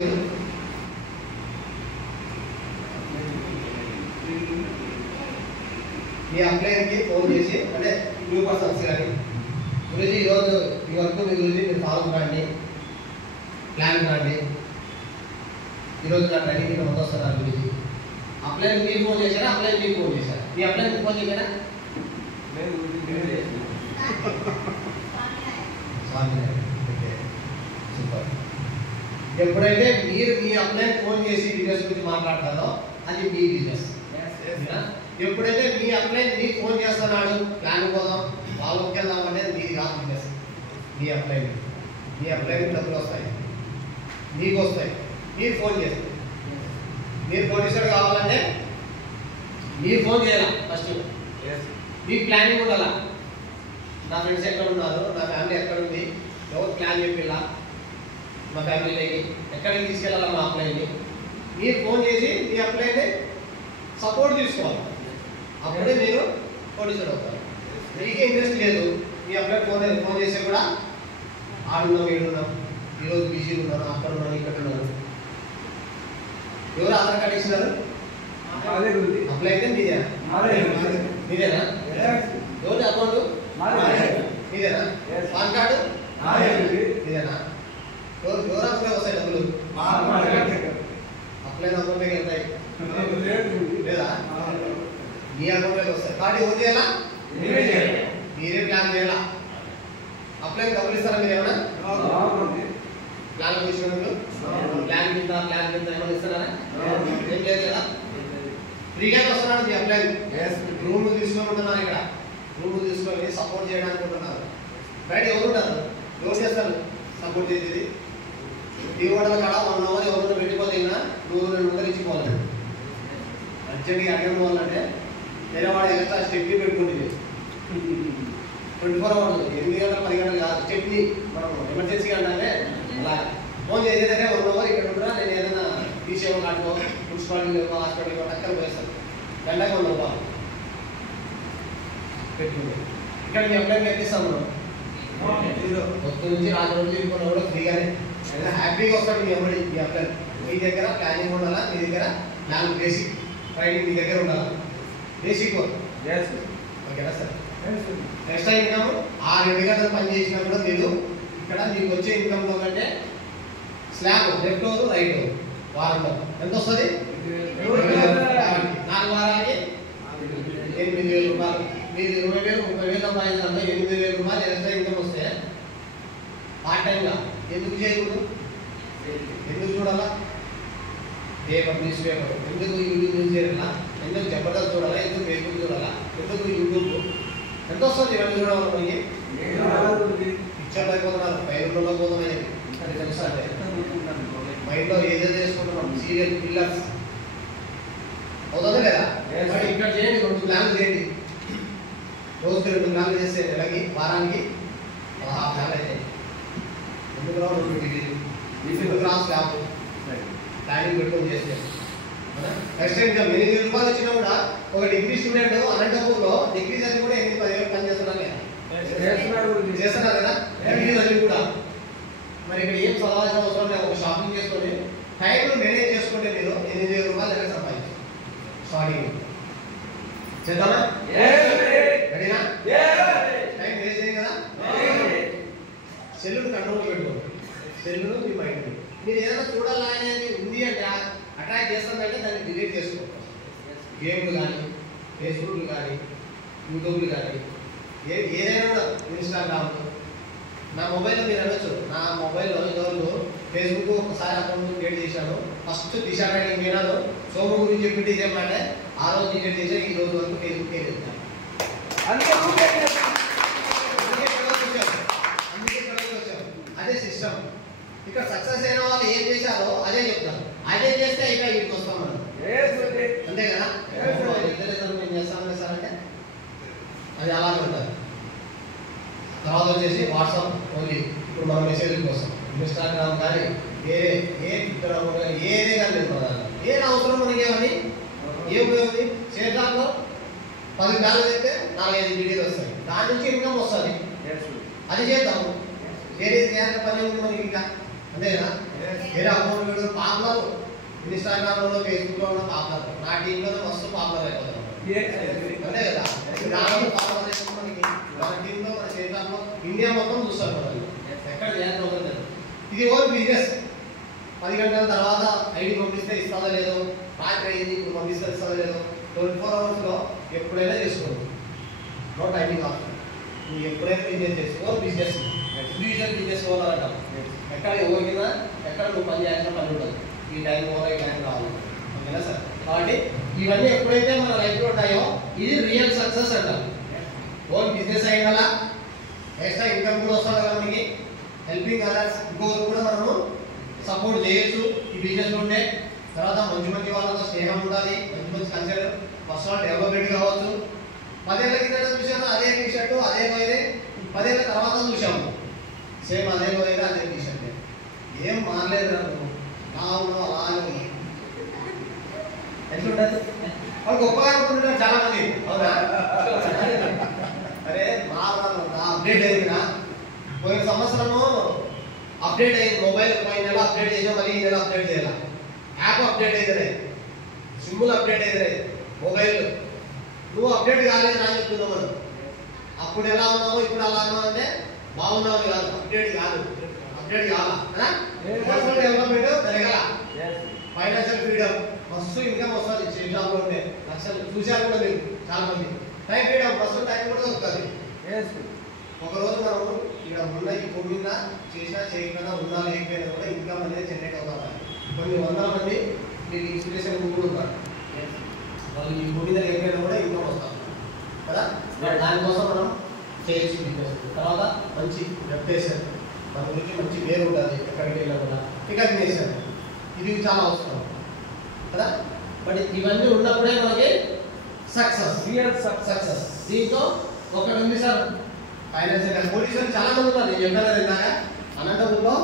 మీ అప్లైన్కి phone చేసి అంటే new persons కానీ గురించి ఈరోజు ఈ వర్క్ మీ గురించి మీరు ఫాలో రండి, ప్లాన్ రండి. ఈరోజు నా ట్రైనింగ్ ఇక్కడ వస్తారు దాని గురించి. అప్లైన్ మీరు ఫోన్ చేశారా, అప్లైన్ మీకు ఫోన్ చేశారా? మీ అప్లైన్ ఫోన్ చేశారా? సూపర్. ఎప్పుడైతే మీరు మీ అప్లైన్ ఫోన్ చేసి బిజినెస్ గురించి మాట్లాడతారో అది మీ బిజినెస్. ఎప్పుడైతే మీ అప్లైన్ మీకు ఫోన్ చేస్తున్నాడు ప్లాన్ పోదాం వాళ్ళకి వెళ్దాం అనేది మీది కాదు బిజినెస్. మీ అప్లైన్ డబ్బులు వస్తాయి, మీకు వస్తాయి, మీరు ఫోన్ చేస్తారు. మీరు ప్రొడ్యూసర్ కావాలంటే మీరు ఫోన్ చేయాలా ఫస్ట్, మీకు ప్లానింగ్ ఉండాలా. నా ఫ్రెండ్స్ ఎక్కడ ఉన్నారు, నా ఫ్యామిలీ ఎక్కడ ఉంది, ఎవరు ప్లాన్ చెప్పిలా, మా ఫ్యామిలీలోకి ఎక్కడికి తీసుకెళ్ళాలా మా అప్లైన్ని. మీరు ఫోన్ చేసి మీ అప్లైన్ని సపోర్ట్ తీసుకోవాలి, అప్పుడే మీరు ప్రొడ్యూసర్ అవుతారు. మీకే ఇంట్రెస్ట్ లేదు, మీ అప్లై ఫోన్ చేస్తే కూడా ఆడున్నాం ఏడున్నాం, ఈరోజు బిజీగా ఉన్నాను, అక్కడ ఉన్నాను, ఇక్కడ ఉన్నాను. ఎవరు ఆధార్ కార్డు ఇచ్చినారు? అప్లై అయితే మీదేనా? ఎవరి అకౌంట్ మీదేనా? పాన్ కార్డు మీదేనా? ఎవరు అప్లై వస్తాయి డబ్బులు? అప్లై అకౌంట్లోకి వెళ్తాయి లేదా? మీ అకౌంట్లోకి వస్తాయి. కార్డు ఎవరు చేయాలా? మీరే ప్లాన్ చేయాలా. అప్లై డబ్బులు ఇస్తారా మీరు? ఏమన్నా ప్లాన్ తీసుకున్నప్పుడు ప్లాన్ కింద ఏమైనా ఇస్తున్నారా? ఏం లేదు కదా, ఫ్రీగా వస్తున్నాడు మీ అప్లై. రూమ్ తీసుకుంటున్నారు, ఇక్కడ రూమ్ తీసుకొని సపోర్ట్ చేయడానికి ఉంటున్నారు. బయట ఎవరు ఉంటారు, ఎవరు చేస్తారు సపోర్ట్ చేసేది? దిగుబడుల కాడ 1 hour ఎవరు పెట్టుకోవాలి, 100-200 ఇచ్చిపోవాలి. అర్జెంట్గా అడ్డం పోవాలంటే వేరే వాడు ఎక్స్ట్రా స్టెప్ని పెట్టుకుంటుంది. 24 hours 8 గంటలు 10 గంటలు కాదు, స్టెప్ని మనం ఎమర్జెన్సీ అంటే అలా ఫోన్ చేసేదంటే 1 hour ఇక్కడ ఉంటారా, నేను ఏదైనా తీసేవో కాటుకో మున్సిపాలిటీ హాస్పిటల్కి అక్కడ పోయేస్తాను. గంటకు 100 రూపాయలు పెట్టుకుంది. ఇక్కడ మీ అప్లై నేర్పిస్తాం మనం. కొత్త నుంచి 4 రోజులు తిరుగుకున్నా కూడా ఫ్రీగానే హ్యాపీగా వస్తాడు మీ అమ్మడి. మీ అప్లై మీ దగ్గర ప్లానింగ్ ఉండాలా, మీ దగ్గర ప్లాన్ బేసిక్ ట్రైనింగ్ మీ దగ్గర ఉండాలా, బేసిక్ ఓకేనా సార్? ఎక్స్ట్రా ఇన్కమ్ 6 గంటలు పని చేసినా కూడా మీరు ఇక్కడ మీకు వచ్చే ఇన్కమ్లో కంటే slab left over right over వారంలో ఎంత వస్తుంది? 4 వారాలకి 8,000 రూపాయలు. మీరు 20,000 30,000 సంపాదించాలంటే 8,000 రూపాయలు ఎక్స్ట్రా ఇన్కమ్ వస్తే పార్ట్ టైంగా ఎందుకు చేయకూడదు? ఎందుకు చూడాలా? పేపర్ న్యూస్ పేపర్ ఎందుకు, యూట్యూబ్ న్యూస్ చేయాలా, ఎందుకు జబర్దస్త్ చూడాలా, ఎందుకు ఫేస్బుక్ చూడాలా, ఎందుకు యూట్యూబ్ ఎంత వస్తుంది? ఇవన్నీ చూడాలి. మనకి పిక్చర్లు అయిపోతున్నారు, పైరులో పోతున్నాయి. తెలుసా అంటే మైండ్లో ఏదైతే చేసుకుంటున్నాం సీరియల్ కిల్లర్స్ అవుతుంది కదా. ఇక్కడ చేయండి, 2 ప్లాన్లు చేయండి. రోజుకి 2 ప్లాన్లు చేస్తే నెలకి వారానికి 16 ప్లాన్లు అవుతాయి. ఎందుకు 2 డిగ్రీలు క్లాస్ ల్యాబ్ ప్లానింగ్ పెట్టుకొని చేస్తే నెక్స్ట్ ఇంకా 8,000 రూపాయలు వచ్చినా కూడా ఒక డిగ్రీ స్టూడెంట్ అనంతపూర్లో డిగ్రీ చదివి కూడా 8-10 పని చేస్తున్నారు కదా డిగ్రీ చదివి కూడా. మరి ఇక్కడ ఏం చదవాల్సిన అవసరం లేదు, ఒక షాపింగ్ చేసుకొని టైం మేనేజ్ చేసుకుంటే మీరు 8,000 రూపాయలు దగ్గర సంపాదించు. స్టార్టింగ్ చేద్దామా? రెడీనా? టైం వేస్ట్ చేయం కదా. సెల్లును కంట్రోల్ పెట్టుకోండి, సెల్లును మీ మైండ్. మీరు ఏదైనా చూడాలా అనేది ఉంది అంటే అట్రాక్ట్ చేస్తుందంటే దాన్ని డిలీట్ చేసుకోండి. గేమ్లు కానీ, ఫేస్బుక్లు కానీ, యూట్యూబ్లు కానీ, ఏదైనా కూడా ఇన్స్టాగ్రామ్. నా మొబైల్లో మీరు అనొచ్చు, నా మొబైల్లో ఇదివరకు ఫేస్బుక్ ఒకసారి అకౌంట్ క్రియేట్ చేశాను. ఫస్ట్ దిశా ట్రైనింగ్ వినాను, సోము గురించి చెప్పింది ఇదే మాట. ఆ రోజు క్రియేట్ చేశాను, ఈ రోజు వరకు ఫేస్బుక్ చెప్తాను. అందుకే వచ్చాం. అదే సిస్టమ్. ఇక్కడ సక్సెస్ అయిన వాళ్ళు ఏం చేశారో అదే చెప్తారు. అదే చేస్తే అయిపోయి ఇక్కడికి వస్తాం మనం, అంతే కదా. ఏం చేస్తాం సార్ అంటే అది అలాగే ఉంటుంది. తర్వాత వచ్చేసి వాట్సాప్ ఓన్లీ. ఇప్పుడు మనం మెసేజ్కి వస్తాం. ఇన్స్టాగ్రామ్ కానీ ఏ ట్విట్టర్ కానీ ఏదే కానీ లేదు మన దాంట్లో. ఏం అవసరం మనకి ఏమని ఏం ఉపయోగం? చేతాల్లో 10 ప్లాన్లు చేస్తే 4-5 వీడియోలు వస్తాయి, దాని నుంచి ఇన్కమ్ వస్తుంది. అది చేద్దాము. వేరే చేయాల్సిన పని ఉంది మనకి. ఇంకా అంతే కదా. వేరే అకౌంట్ వీడియో పాపులర్, ఇన్స్టాగ్రామ్లో ఫేస్బుక్లో పాపులర్, నా టీంలోనే మస్తు పాపులర్ అయిపోతాం. అంతే కదా. దాంట్లో పాపులర్ అయిపోతుంది మనకి, మన టీంలో మన చేతుల్లో ఇండియా మొత్తం చూస్తారు మనల్ని, ఎక్కడ చేయాల్సి అవుతుంది. ఇది ఓన్ బిజినెస్. 10 గంటల తర్వాత ఐడి పంపిస్తే ఇస్తుందో లేదో, రాత్రి అయింది ఇప్పుడు పంపిస్తే ఇస్తుందో లేదో, 24 అవర్స్లో ఎప్పుడైనా చేసుకోండి. No timing option. నువ్వు ఎప్పుడైనా బిజినెస్ చేసుకో, బిజినెస్ ఇండివిజువల్ బిజినెస్ ఓనర్ అంటాం. ఎక్కడ ఎవరికినా ఎక్కడ నువ్వు పని చేయాల్సిన పని ఉండదు. ఈ టైం ఓనర్ ఈ టైం రావాలి, ఓకేనా సార్. కాబట్టి ఇవన్నీ ఎప్పుడైతే మన లైఫ్లో ఉంటాయో ఇది రియల్ సక్సెస్ అంటాం. ఓన్ బిజినెస్ అయిన వల్ల ఎక్స్ట్రా ఇన్కమ్ కూడా వస్తుంది కదా మనకి. హెల్పింగ్ అదర్స్ ఇంకొకరు కూడా మనము సపోర్ట్ చేయొచ్చు ఈ బిజినెస్ ఉంటే. తర్వాత మంచి మంచి వాళ్ళతో స్నేహం ఉండాలి, మంచి మంచి కల్చర్, పర్సనల్ డెవలప్మెంట్ కావచ్చు. 10 ఏళ్ళ కింద చూసాము అదే టీ షర్టు అదే వైరే, 10 ఏళ్ళ తర్వాత చూసాము సేమ్ అదే వైరే అదే టీ షర్ట్. ఏం మారలేదు నువ్వు, నా ఉన్నావు అలాగే ఉన్నావు. ఎట్లుండదు వాళ్ళు గొప్పగా అనుకుంటున్నారు చాలా మంది, అవునా? అరే మారాలి, అప్డేట్ అయిందినా. పోయిన సంవత్సరము అప్డేట్ అయింది మొబైల్, పోయిన నెల అప్డేట్ చేసాం, మళ్ళీ ఈ నెల అప్డేట్ చేయాలి. యాప్ అప్డేట్ అయితే, సిమ్ములు అప్డేట్ అయితే, మొబైల్ నువ్వు అప్డేట్ కాలేదు అని చెప్తున్నావు. మనం అప్పుడు ఎలా ఉన్నావు ఇప్పుడు అలా ఉన్నావు అంటే బాగున్నావు కాదు, అప్డేట్ కాదు. అప్డేట్ కావాలా కదా. పర్సనల్ డెవలప్మెంట్ జరగాల, ఫైనాన్షియల్ ఫ్రీడమ్, మస్తు ఇన్కమ్ వస్తుంది. స్ట్రీట్ షాప్లో ఉంటే లక్షలు చూశారు కూడా మీరు చాలా మంది. టైం ఫ్రీడమ్, మస్తు టైం కూడా దొరుకుతుంది. ఒకరోజు మనం ఇక్కడ ఉన్న ఈ భూమి మీద చేసినా చేయకపోయినా ఉన్నా లేకపోయినా కూడా ఇన్కమ్ అనేది జనరేట్ అవుతారు. కొన్ని వందల మంది మీకు ఇన్స్పిరేషన్ కూడా ఉంటారు. వాళ్ళు ఈ భూమి మీద లేకపోయినా కూడా ఇన్కమ్ వస్తారు కదా. దానికోసం మనం చేయొచ్చు బిజినెస్. తర్వాత మంచి రెప్యుటేషన్, మన గురించి మంచి పేరు ఉంటుంది ఎక్కడికి వెళ్ళినా కూడా. రికగ్నిషన్ ఇది చాలా అవసరం కదా. బట్ ఇవన్నీ ఉన్నప్పుడే మనకి సక్సెస్, రియల్ సక్సెస్. దీంతో ఒకటి ఉంది సార్, ఫైనాన్షియల్ పోలీసులు చాలా మంది ఉన్నారు. నేను చెప్పాను ఇందాక, అనంతపురంలో